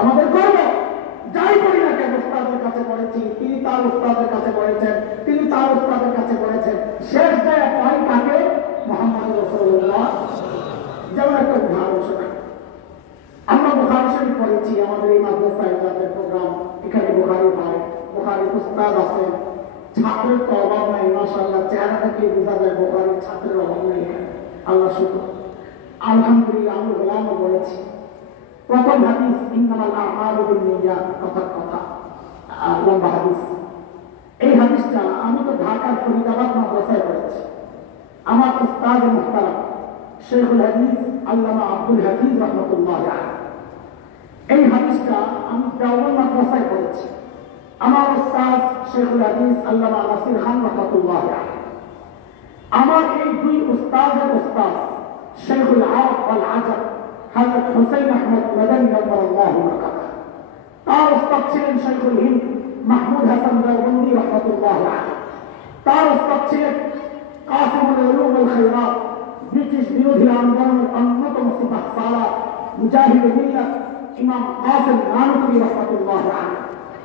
আমাদের গর্ব, যাই করি না কেন উস্তাদের কাছে পড়েছি, তিনি তার উস্তাদের কাছে পড়েছেন, তিনি তার উস্তাদের কাছে পড়েছেন, শেষ যায় পড়াই কাকে? মুহাম্মদ রাসূলুল্লাহ। যেমন একটা উদাহরণ শোনা, আমরা বুখারী শরীফ পড়েছি, আমাদের এই মাদ্রাসায় যাদের প্রোগ্রাম, এখানে বুখারী ভাই, বুখারী উস্তাদ আছেন, ছাত্রের তো অভাব নাই, মাশাআল্লাহ, চেহারা থেকে বোঝা যায় বুখারীর ছাত্রের অভাব নেই। আল্লাহ শুকর, আলহামদুলিল্লাহ। আমি গোলামও বলেছি, প্রথম হাদিস ইন্নামাল আ'মালু বিন্নিয়াত, কথার কথা, লম্বা হাদিস। এই হাদিসটা আমি তো ঢাকার ফরিদাবাদ মাদ্রাসায় পড়েছি। আমার উস্তাদ মুহতারাম শেখুল হাদিস আল্লামা আব্দুল হাফিজ রাহমাতুল্লাহ আলাইহি, এই হাদিসটা আমি দেওবন্দ মাদ্রাসায় পড়েছি। আমার উস্তাদ শেখুল হাদিস আল্লামা নাসির খান রাহমাতুল্লাহ আলাইহি, আমার এই দুই উস্তাদের উস্তাদ শেখুল আরব ওয়াল আজব হযরত হুসাইন আহমদ মাদানী রাদিয়াল্লাহু আনহু, তার উস্তাদ ছিলেন শেখুল হিন্দ মাহমুদ হাসান দেওবন্দি রাহমাতুল্লাহ আলাইহি, তার উস্তাদ ছিলেন কাসিমুল উলুম ওয়াল খায়রাত, ব্রিটিশ বিরোধী আন্দোলনের অন্যতম সিপাহসালার মুজাহিদ মিল্লাত ইমাম কাসিম নানুতুবি রাহমাতুল্লাহ আলাইহি,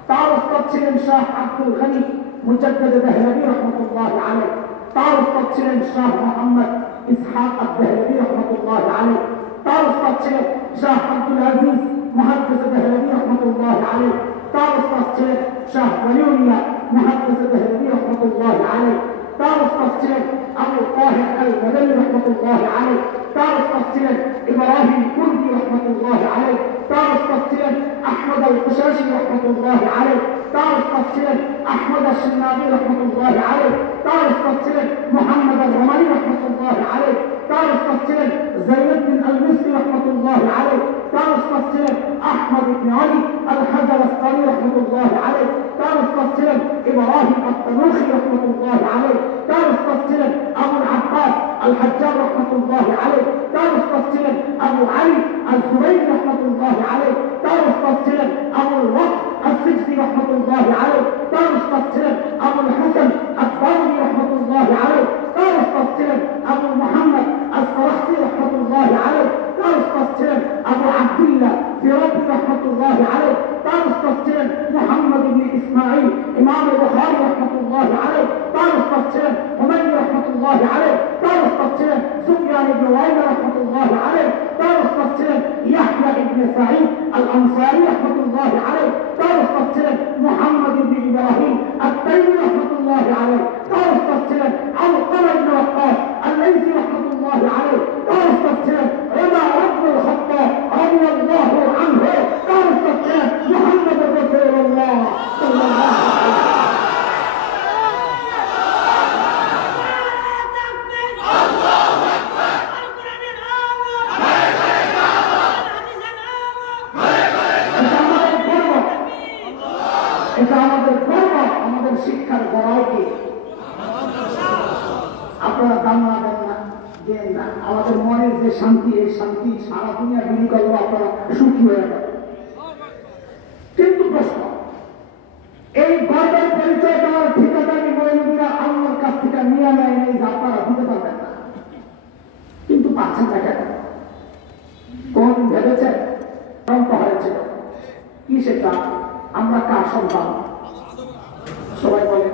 তার উস্তাদ ছিলেন শাহ আব্দুল গনি মুজাদ্দিদ দেহলভী রাহমাতুল্লাহ আলাইহি, তার উস্তাদ ছিলেন শাহ মুহাম্মদ ইসহাক আদ-দেহলভী রাহমাতুল্লাহ আলাইহি, তার উস্তাদ ছিলেন শাহ আব্দুল আজিজ মুহাদ্দিস দেহলভী রাহমাতুল্লাহ আলাইহি, তার উস্তাদ ছিলেন শাহ ওয়ালিউল্লাহ মুহাদ্দিস দেহলভী রাহমাতুল্লাহ আলাইহি, তার উস্তাদ ছিলেন আবু তাহির আল-মাদানী রাহমাতুল্লাহ আলাইহি, তার উস্তাদ ছিলেন ইব্রাহিম কুর্দি রাহমাতুল্লাহ আলাইহি, তার উস্তাদ ছিলেন আহমদ আল-কুশাশি রাহমাতুল্লাহ আলাইহি, তার উস্তাদ ছিলেন আহমদ আশ-শিনাবি রাহমাতুল্লাহ আলাইহি, তার উস্তাদ ছিলেন মুহাম্মদ আল-রমানি রাহমাতুল্লাহ আলাইহি, তার উস্তাদ ছিলেন যায়নুদ্দিন আল-মিসরি রাহমাতুল্লাহ আলাইহি, তার উস্তাদ ছিলেন আহমদ ইবনে আলী আল-হাজার আসকারি রাহমাতুল্লাহ আলাইহি, তার উস্তাদ ছিলেন ইব্রাহিম আত-তানুখি রাহমাতুল্লাহ আলাইহি, তার উস্তাদ ছিলেন আবুল আব্বাস আল-হাজ্জাজ রাহমাতুল্লাহ আলাইহি, তার উস্তাদ ছিলেন আবু আলী আল-জুরাইরি রাহমাতুল্লাহ আলাইহি, তার উস্তাদ ছিলেন আবুল ওয়াক্ত আস-সিজদি রাহমাতুল্লাহ আলাইহি, তার উস্তাদ ছিলেন আবুল হাসান আত-তাবরি রাহমাতুল্লাহ আলাইহি, তার উস্তাদ ছিলেন আবু মুহাম্মদ আস-সারাখসি রাহমাতুল্লাহ আলাইহি, তার উস্তাদ ছিলেন আবু আব্দুল্লাহ ফিরাবি রাহমাতুল্লাহ আলাইহি, তার উস্তাদ ছিলেন মুহাম্মদ ইবনে ইসমাঈল ইমাম বুখারী রাহমাতুল্লাহ আলাইহি, তার উস্তাদ ছিলেন হুমায়ুন রাহমাতুল্লাহ আলাইহি, তার উস্তাদ ছিলেন সুফয়ান ইবনে ওয়াইনা রাহমাতুল্লাহ আলাইহি, তার উস্তাদ ছিলেন ইয়াহইয়া ইবনে সাঈদ আল-আনসারী রাহমাতুল্লাহ আলাইহি, তার উস্তাদ ছিলেন মুহাম্মদ ইবনে ইব্রাহিম আত-তাইমি রাহমাতুল্লাহ আলাইহি, তার উস্তাদ ছিলেন আল-কামা ইবনে ওয়াক্কাস আল-লাইসি রাহমাতুল্লাহ আলাইহি, তার উস্তাদ ছিলেন উমর ইবনুল খাত্তাব রাদিয়াল্লাহু আনহু, তার উস্তাদ ছিলেন মুহাম্মদুর রাসূলুল্লাহ সাল্লাল্লাহু আলাইহি ওয়াসাল্লাম। এটা আমাদের গর্ব, আমাদের শিক্ষার গড়াইকে আপনারা দাম না দেন না, দেন না, আমাদের মনের যে শান্তি, এই শান্তি সারা দুনিয়া বিলি করবো, আপনারা সুখী হয়ে যাবেন। কিন্তু প্রশ্ন, এই গর্বের পরিচয় দেওয়ার ঠিকাদারি মৌলবীরা আল্লাহর কাছ থেকে নিয়ে নেয় নেই যে আপনারা দিতে পারবেন না, কিন্তু পাচ্ছেন না কেন? কোনদিন ভেবেছেন? অন্ত হয়েছিল কি সেটা? আমরা কার সন্তান? সবাই বলে,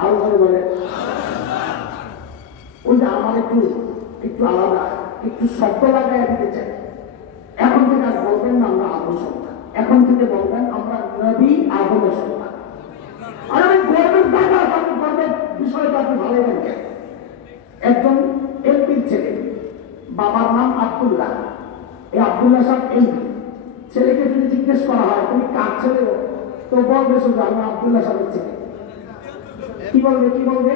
আরো করে বলে। ওই যে আমার একটু একটু আলাদা, একটু শব্দ লাগাই দিতে চাই। এখন থেকে আর বলবেন না আমরা আদম সন্তান, এখন থেকে বলবেন আমরা নবী আদমের সন্তান। আর আমি গর্বের জায়গা, আপনি গর্বের বিষয়টা আপনি ভালো জানেন। একজন এমপির ছেলে, বাবার নাম আব্দুল্লাহ, এই আব্দুল্লাহ সাহেব এমপি। ছেলেকে যদি জিজ্ঞেস করা হয় তুমি কার ছেলে, তো বলবে শুধু আমি আব্দুল্লাহ সাহেবের ছেলে। কি বলবে? কি বলবে?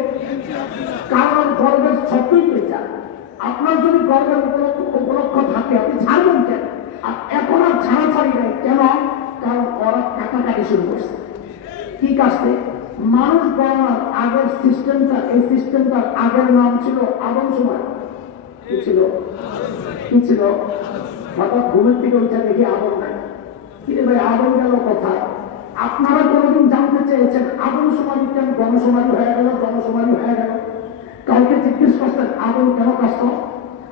কারণ গর্বের সত্যই পেয়েছে। আপনার যদি গর্বের উপলক্ষ থাকে আপনি ছাড়বেন কেন? আর এখন আর ছাড়াছাড়ি নেই কেন? কারণ ওরা কাটাকাটি শুরু করছে। কি কাজে? মানুষ গণনার আগের সিস্টেমটা, এই সিস্টেমটার আগের নাম ছিল আদম সময়। কি ছিল? কি ছিল? হঠাৎ ঘুমের থেকে উঠে দেখি আদম নাই। কিন্তু ভাই আদম গেল কোথায়? আপনারা কোনোদিন জানতে চেয়েছেন আদম সমাধি কেন গণসমাধি হয়ে গেল, জনসমাধি হয়ে গেল? কাউকে জিজ্ঞেস করছেন আদম কেন কাজত?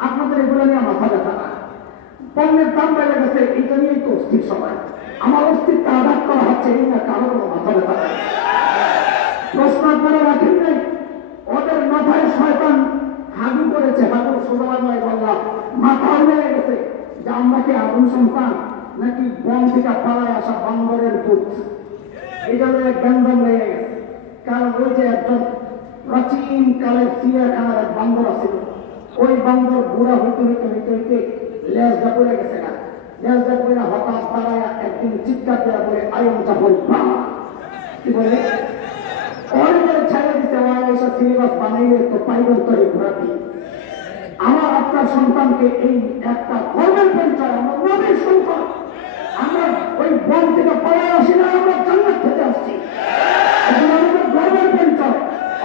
আপনাদের এগুলো নিয়ে মাথা ব্যথা না। পণ্যের দাম বেড়ে গেছে, এইটা নিয়েই তো অস্থির সবাই। আমার অস্তিত্ব আঘাত করা হচ্ছে, এই না কারো কোনো মাথা ব্যথা নেই। প্রশ্ন করে রাখেন নাই, ওদের মাথায় শয়তান হাগু করেছে, হাগু সোজা বাংলায় বললাম, মাথা উড়ে গেছে যে আমরা কি আগুন সন্তান নাকি বন থেকে পালায় আসা বান্দরের পুত। এটা এক ব্যঞ্জন লেগে গেছে। কারণ ওই যে একজন প্রাচীন কালের চিড়িয়াখানার এক বান্দর আছিল, ওই বান্দর বুড়া হইতে হইতে হইতে হইতে লেজটা পড়ে গেছে না, লেজটা পড়ে হঠাৎ দাঁড়ায় একদিন চিৎকার দেওয়া করে আয়নটা বলি কি বলে অনেকের ছেড়ে দিতে হয়, এইসব সিলেবাস বানাইলে তো পাইবেন তো এই ঘোরাটি। আমার আপনার সন্তানকে এই একটা গর্বের পরিচয়, আমরা নবীর সন্তান, আমরা ওই বন থেকে পড়ে আসি না, আমরা জান্নাত থেকে আসছি, এগুলো আমাদের গর্বের পরিচয়।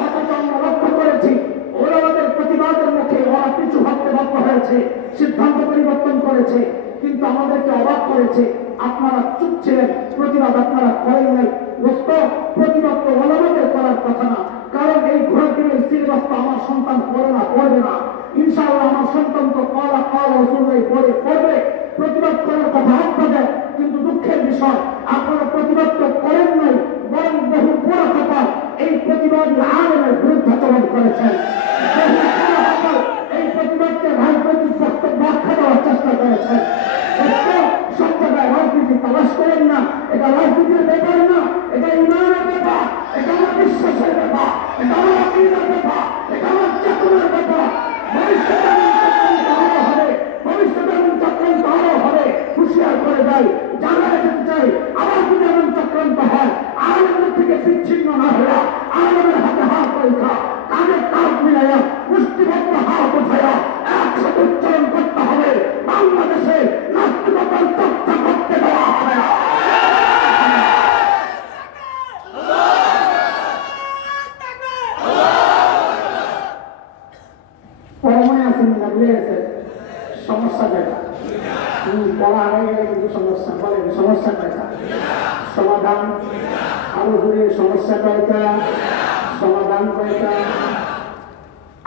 অথচ আমরা লক্ষ্য করেছি ওরা আমাদের প্রতিবাদের মুখে ওরা পিছু ভাবতে বাধ্য হয়েছে, সিদ্ধান্ত পরিবর্তন করেছে, কিন্তু আমাদেরকে অবাক করেছে। আপনারা চুপ ছিলেন, প্রতিবাদ আপনারা করেন নাই। দোস্ত, প্রতিবাদ তো ওলামাদের করার কথা না, কারণ এই ঘোরাটির সিলেবাস তো আমার সন্তান পড়ে না, পড়বে না। ইনশাআল্লাহ আমার সন্তান তো কলা রসুল্লাহ পড়ে পড়বে। প্রতিবাদ করার কথা আপনাদের, কিন্তু দুঃখের বিষয় আপনারা প্রতিবাদ তো করেন নাই, বরং বহু বড় কথা এই প্রতিবাদ আলেমের বিরুদ্ধাচরণ করেছেন। এই প্রতিবাদকে রাজনৈতিক বক্তব্য ব্যাখ্যা দেওয়ার চেষ্টা করেছেন। সব জায়গায় রাজনীতি তালাশ করেন না, এটা রাজনীতির ব্যাপার না, এটা ইমানের ব্যাপার, এটা আমার বিশ্বাসের ব্যাপার, এটা আমার আকিদার ব্যাপার, এটা আমার চেতনার ব্যাপার। ভবিষ্যতে হবে, ভবিষ্যতে এমন চক্রান্ত আরো হবে, হুঁশিয়ার করে যাই, জানায় যেতে চাই। আবার যদি এমন চক্রান্ত হয়, আলেমের থেকে বিচ্ছিন্ন না হইয়া আলেমের হাতে হাত পরীক্ষা, কাজের কাজ মিলাইয়া মুষ্টিবদ্ধ হাত উঠাইয়া একসাথে উচ্চারণ করতে হবে, বাংলাদেশে নাস্তিকতার চর্চা করতে দেওয়া হবে না। পরমায় আছেন না, ভুলে গেছে সমস্যা দেখা বলা হয়ে গেলে কিন্তু সমস্যা বলেন, সমস্যা দেখা সমাধান আরো ঘুরে সমস্যা কয়টা, সমাধান কয়টা।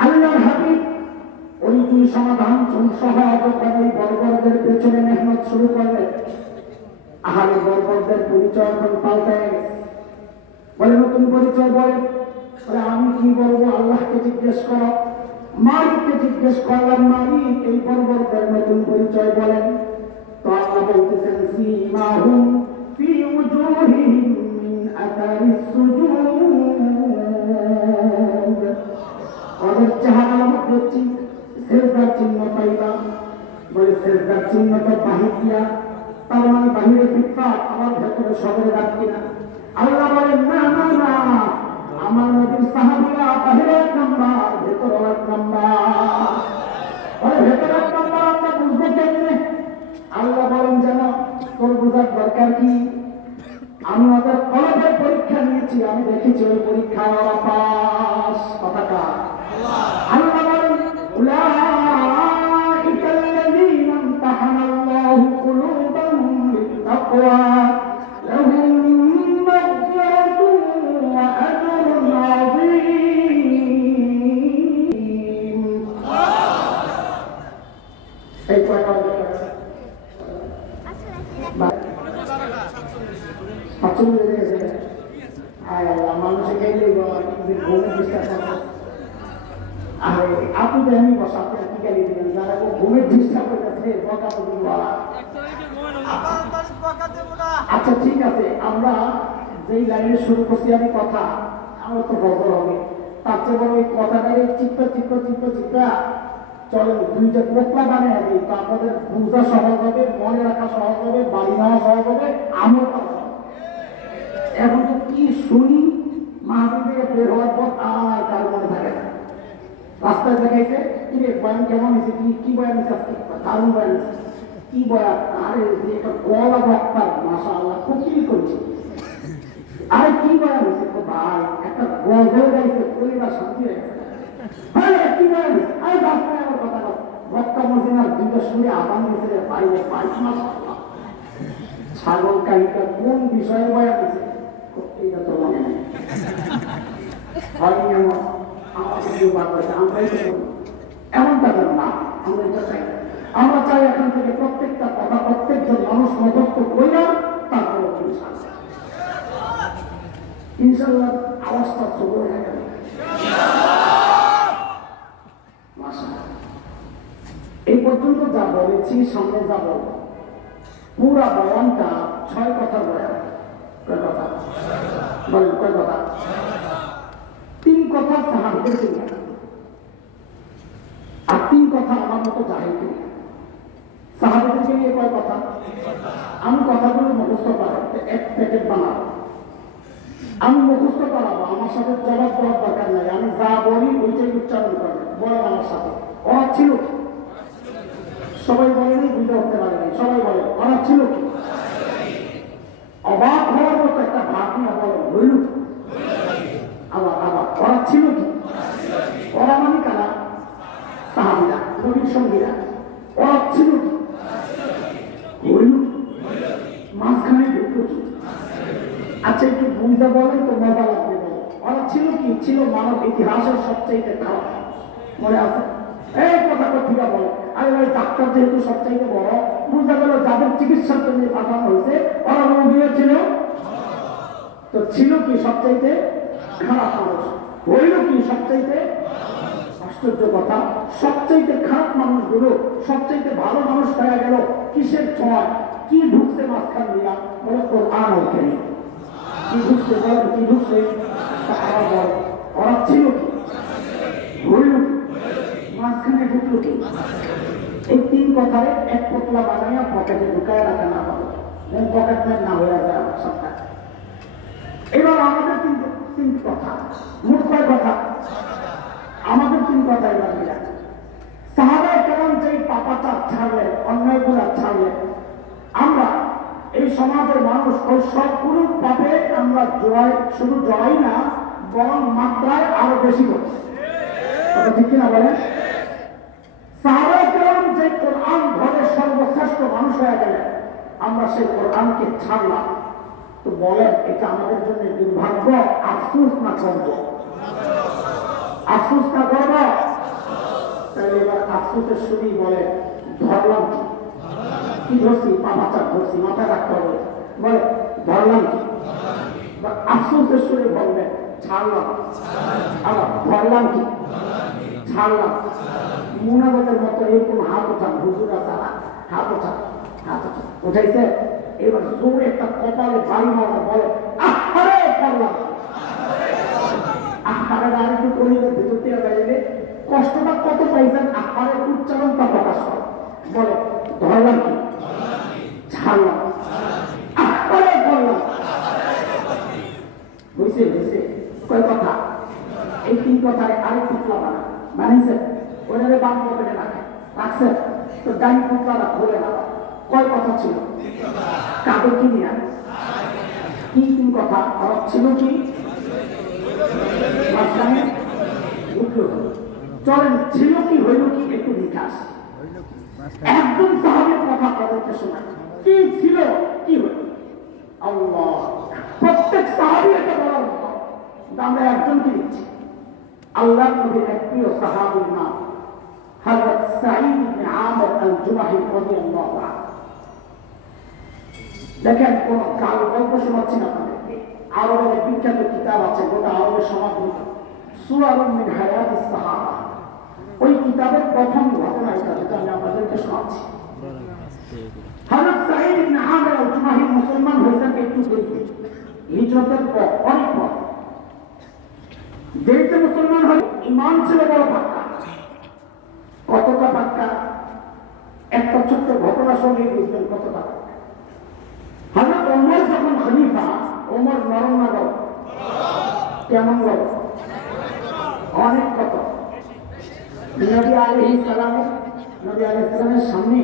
আল্লাহর হাবিব ওই দুই সমাধান সহ যখন ওই বর্বরদের পেছনে মেহনত শুরু করলেন, আহারে বর্বরদের পরিচয় এখন পাল্টায় গেছে। বলে নতুন পরিচয় বলে, আমি কি বলবো আল্লাহকে জিজ্ঞেস করো। মালিককে জিজ্ঞেস করলাম, মালিক এই বর্বরদের নতুন পরিচয় বলেন। তো আল্লাহ বলতেছেন, সীমাহুম ফি উজুহিহিম মিন আথারিস সুজুদ, ওদের চেহারার মধ্যে সেজদার চিহ্ন পাইবা। বলে সেজদার চিহ্ন তো বাহির দিয়া, তার মানে বাহিরে ফিটফাট, আমার ভেতরে সবরে রাখি না। আল্লাহ বলেন, না না না, আমার নবীর সাহাবীরা বাহিরে এক নাম্বার, ভেতরে এক নাম্বার। বলে ভেতরে এক নাম্বার আমরা বুঝবো কেমনে? আল্লাহ বলেন, যেন তোর বোঝার দরকার কি, আমি ওদের কলবের পরীক্ষা নিয়েছি, আমি দেখেছি ওই পরীক্ষায় ওরা পাস। কথাটা আল্লাহ বলেন, উলাইকা আল্লাযীনা ইমতাহানাল্লাহু কুলুবাহুম লিত-তাকওয়া লাহুম মাগফিরাতুন ওয়া আজরুন আযীম। এই কয়টা মানুষে গেলে ঘুমের ডিস্টার্ব আপনি তো এমনি বসা, আপনি কি গালি দিবেন? যারা ঘুমের ডিস্টার্ব করতেছে বকা বলা। আচ্ছা ঠিক আছে, আমরা যেই লাইনে শুরু করছি আমি কথা, আমার তো ফজর হবে, তার চেয়ে বড় ওই কথাটাই চিত্ত চলেন দুইটা কোপলা বানিয়ে দিই, তো আপনাদের বুঝা সহজ হবে, মনে রাখা সহজ হবে, বাড়ি নেওয়া সহজ হবে, আমল করা সহজ। এখন তো কি শুনি, মাহফিল থেকে বের হওয়ার পর আর কার মনে থাকে না। রাস্তায় দেখাইছে, কি রে বয়ান কেমন হয়েছে, কি বয়ান হয়েছে আজকে, দারুণ বয়ান হয়েছে, কি বয়ান, আরে যে একটা গলা বক্তার মাশাআল্লাহ খুব ফিল করছে, আরে কি বয়ান হয়েছে ভাই, একটা গজল গাইছে, পরিবার শান্তি হয়েছে ভাই, কি বয়ান হয়েছে, আরে রাস্তায় আমার কথা বল বক্তা মসজিদের দুইটা সুরে আদান দিয়েছে বাইরে বাইক, মাশাআল্লাহ ছাগল কাহিকা কোন বিষয়ে বয়ান হয়েছে এটা তো মনে নেই, হয়নি এমন আমাদের কেউ বাদ করেছে, আমরাই তো এমন তাদের না, আমরা এটা চাই। আমরা চাই এখান থেকে প্রত্যেকটা কথা প্রত্যেকজন মানুষ মুখস্থ কইরা তারপরে ইনশাআল্লাহ আওয়াজটা চলে হয়ে গেল। এই পর্যন্ত যা বলেছি, সামনে যা বলবো, পুরা বয়ানটা 6 কথার বয়ান। কয় কথা বলেন? কয় কথা? 3 কথা সাহাবীদেরকে নিয়ে, আর 3 কথা আমার মতো জাহেলকে নিয়ে। সাহাবীদেরকে নিয়ে কয় কথা? আমি কথাগুলো মুখস্থ করাবো, এক প্যাকেট বানাবো, আমি মুখস্থ করাবো, আমার সাথে জবাব দেওয়ার দরকার নাই, আমি যা বলি ওইটাই উচ্চারণ করবে। বলেন আমার সাথে, ওরা ছিল কি? সবাই বলেনি, বুঝতে উঠতে পারেনি, সবাই বলে ওরা ছিল কি? অবাক হওয়ার মতো একটা ভাব নিয়ে বলেন হইল কি? আবার আবার ওরা ছিল কি? ওরা মানে কারা? সাহাবীরা, নবীর সঙ্গীরা। ওরা ছিল কি? হইল কি? মাঝখানে ঢুকলো কি? আচ্ছা একটু বুঝতে বলেন তো মজা লাগবে। ওরা ছিল কি? ছিল মানব ইতিহাসের সবচেয়ে খারাপ। মনে আছে? এই কথা কথা বলে, আরে ওই ডাক্তার যেহেতু সবচেয়ে বড়, বুঝতে গেল যাদের চিকিৎসার জন্য পাঠানো হয়েছে ওরা রোগী ছিল। তো ছিল কি সবচাইতে খারাপ মানুষ? হইল কি সবচাইতে? আশ্চর্য কথা, সবচাইতে খারাপ মানুষগুলো সবচাইতে ভালো মানুষ হয়ে গেল কিসের ছোঁয়া? কি ঢুকছে মাঝখান দিয়া? বলে কোরআন ওখানে কি ঢুকছে? বলেন কি ঢুকছে? ওরা ছিল কি? হইল কি? মাঝখানে ঢুকলো কি? এই 3 কথায় এক পোতলা বানাইয়া পকেটে ঢুকায় রাখা না পাবো, পকেট ম্যান না হয়ে যায় আমার সবটা। এবার আমাদের 3 কথা, মোট কয় কথা? আমাদের 3 কথা। এবার মিলা সাহাবায়ে কেরাম যেই পাপাচার ছাড়লেন, অন্যায়গুলা ছাড়লেন, আমরা এই সমাজের মানুষ ওই সবগুলো পাপে আমরা জয়, শুধু জয় না বরং মাত্রায় আরো বেশি করছি। ঠিক কিনা বলেন? সাহাবায়ে কেরাম যে কোরআন ধরে সর্বশ্রেষ্ঠ মানুষ হয়ে গেলেন, আমরা সেই কোরআনকে ছাড়লাম। তো বলেন এটা আমাদের জন্য দুর্ভাগ্য, আফসোস না করব? আফসোস না করব? তাহলে এবার আফসোসের শুরুই বলে ধরলাম কি? কি ধরছি? পাপাচার ধরছি, মাথা রাখতে হবে। বলে ধরলাম কি? আফসোসের সুরে বলবে ছাড়লাম। আবার ধরলাম কি? ছাড়লাম। মুনাফেকের মতো এরকম হাত ওঠান, হুজুরা তারা হাত ওঠান, হাত ওঠান, উঠাইছে। এবার জোরে একটা কপালে বাড়ি মারা, বলে আহারে করলাম। আহারে আরেকটু করিলে ভিতর থেকে বাইরে কষ্টটা কত পাইছেন, আহারে উচ্চারণটা প্রকাশ করে। বলে ধরলাম কি? ছাড়লাম। আহারে করলাম। হয়েছে হয়েছে কয় কথা? এই 3 কথায় আরেক পুতলা বানা বানিয়েছে, ওইভাবে বাম পকেটে রাখে রাখছে। তো ডাইন পুতলাটা খোলে না। কয় কথা ছিল? কাদের কি নিয়ে? কি 3 কথা? ছিল কি? মাঝখানে উঠলো। চলেন ছিল কি হইল কি একটু বিকাশ। একদম সাহাবীর কথা বলতে শোনা, কি ছিল কি হইল? আল্লাহ, প্রত্যেক সাহাবী এটা বলার মতো। আমরা একজনকে দিচ্ছি। আল্লাহর নবীর এক প্রিয় সাহাবীর নাম হযরত সাঈদ ইবনে আমির আল-জুমাহি রাদিয়াল্লাহু আনহু। দেখেন কোন কাল গল্প শোনাচ্ছি না আপনাদেরকে। আরবের বিখ্যাত কিতাব আছে, গোটা আরবের সমাদৃত সুওয়ারুম মিন হায়াতিস সাহাবা। ওই কিতাবের প্রথম ঘটনা এটা, যেটা আমি আপনাদেরকে শোনাচ্ছি। হযরত সাঈদ ইবনে আমির আল-জুমাহি মুসলমান হয়েছেন একটু দেরিতে, হিজরতের পর, অনেক পর। দেরিতে মুসলমান হলে ঈমান ছিল বড় পাক্কা। কতটা পাক্কা? একটা ছোট্ট ঘটনা শুনে বুঝবেন কতটা পাক্কা। হযরত ওমর যখন খলিফা, ওমর নরম না গরম? কেমন গরম? অনেক কত। নবী আলাইহিস সালামের সামনে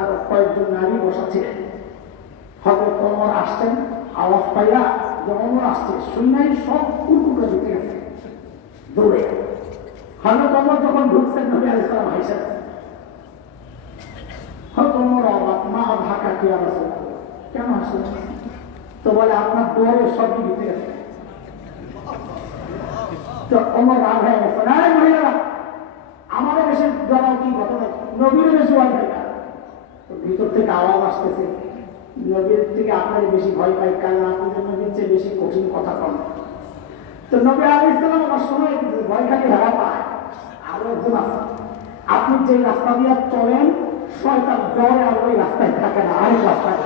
আরো কয়েকজন নারী বসা ছিলেন। হযরত ওমর আসছেন, আওয়াজ পাইয়া যে ওমর আসছে, শুনাই সব কুকুরে ঢুকে গেছে দৌড়ে। হযরত ওমর যখন ঢুকছেন, নবী আলাইহিস সালাম হাসেন। হযরত ওমর অবাক, মা ঢাকা কি রাসূল, কেন আসলেন? তো বলে আপনার দৌড়ে সব ঢুকে গেছে। তো ওমর রাগ হয়ে গেছে, আরে মহিলারা আমাদের দেশের জড়াও কি ঘটনা নবীর বেশি ভয় পাই না। তো ভিতর থেকে আওয়াজ আসতেছে, নবীর থেকে আপনার বেশি ভয় পাই, কারণ আপনি যে নবীর চেয়ে বেশি কঠিন কথা কন। তো নবী আলাইহিস সালাম আমার সময় ভয় খালি হারা পায়। আরো একজন আছে, আপনি যে রাস্তা দিয়ে চলেন শয়তান ডরে আর ওই রাস্তায় থাকে না, আরেক রাস্তায়।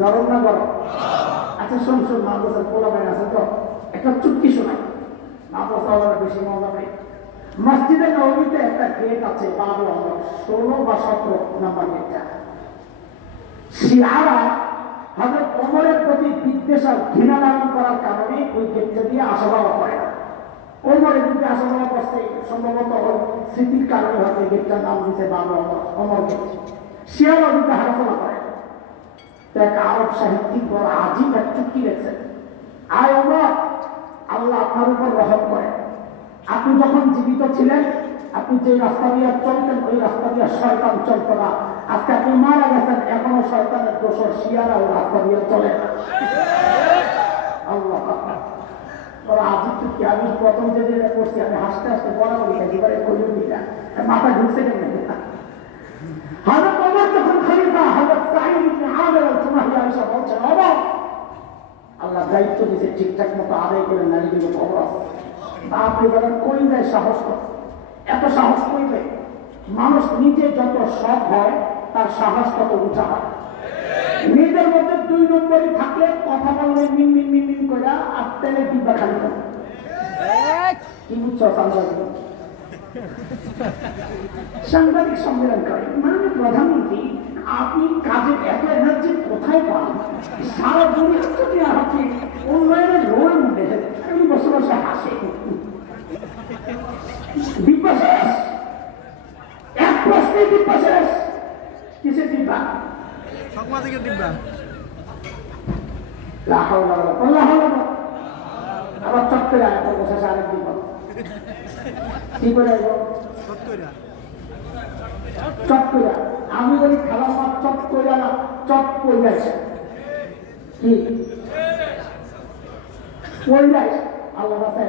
নরম না গরম? আচ্ছা শোন শোন, মাদ্রাসার পোলাপাইন আছে তো, একটা চুক্তি শোনাই, মাদ্রাসা বেশি মজা পাই। মসজিদে নববীতে একটা গেট আছে, 16 বা 17 নাম্বার গেটটা। শিয়ারা হযরত ওমরের প্রতি বিদ্বেষ আর ঘৃণা লালন করার কারণে ওই গেটটা দিয়ে আসা যাওয়া করে না। ওমরের দিকে আসা যাওয়া করছে, সম্ভবত স্মৃতির কারণে হয়তো গেটটার নাম দিয়েছে বাবা ওমর গেট। শিয়ারা দিকে হাঁটাচলা করে। এক আরব সাহিত্যিক বড় আজীব এক চুক্তি লেখছেন, আয় ওমর, আল্লাহ আপনার উপর রহম করে। আপনি যখন জীবিত ছিলেন আপনি যে রাস্তা দিয়ে চলতেন ওই রাস্তা দিয়ে শয়তান চলত না। আজকে আপনি মারা গেছেন, এখনো শয়তানের দোষর শিয়ারা ওই রাস্তা দিয়ে চলে না। আল্লাহ ওরা আজীব চুক্তি। আমি প্রথম যেদিন করছি আমি হাসতে হাসতে বরাবরই একেবারে করিও দিলাম, মাথা ঢুকছে কেন। হযরত ওমর যখন খলিফা, হযরত সাঈদ ইবনে আমির আল-জুমাহি আয়েশা বলছেন, ওমর আল্লাহ দায়িত্ব দিয়েছে ঠিকঠাক মতো আদায় করে নারী দিকে খবর আছে। আপনি বলেন কই যায় সাহস কর, এত সাহস কইলে মানুষ নিজে যত সৎ হয় তার সাহস তত উঁচা হয়। নিজের মধ্যে 2 নম্বরই থাকলে কথা বললে মিন মিন মিন মিন করে আর তেলে ডিব্বা খালি করে। কি বুঝছো সাংবাদিক? সাংবাদিক সম্মেলন করে, মাননীয় প্রধানমন্ত্রী আপনি কাজের এত এনার্জি কোথায় পান? সারা দুনিয়া যদি আপনি উন্নয়নের রোল মডেল, আমি বসে বসে হাসে। ডিব্বা শেষ, এক প্রশ্নে ডিব্বা শেষ। কিসের ডিব্বা? সাংবাদিকের ডিব্বা। আবার চট করে আয় বসে আরেক ডিব্বা। কি করে চট করে? আমি বলি খেলা মাঠ চট করে না, চট করে যাচ্ছে। কি করে আল্লাহ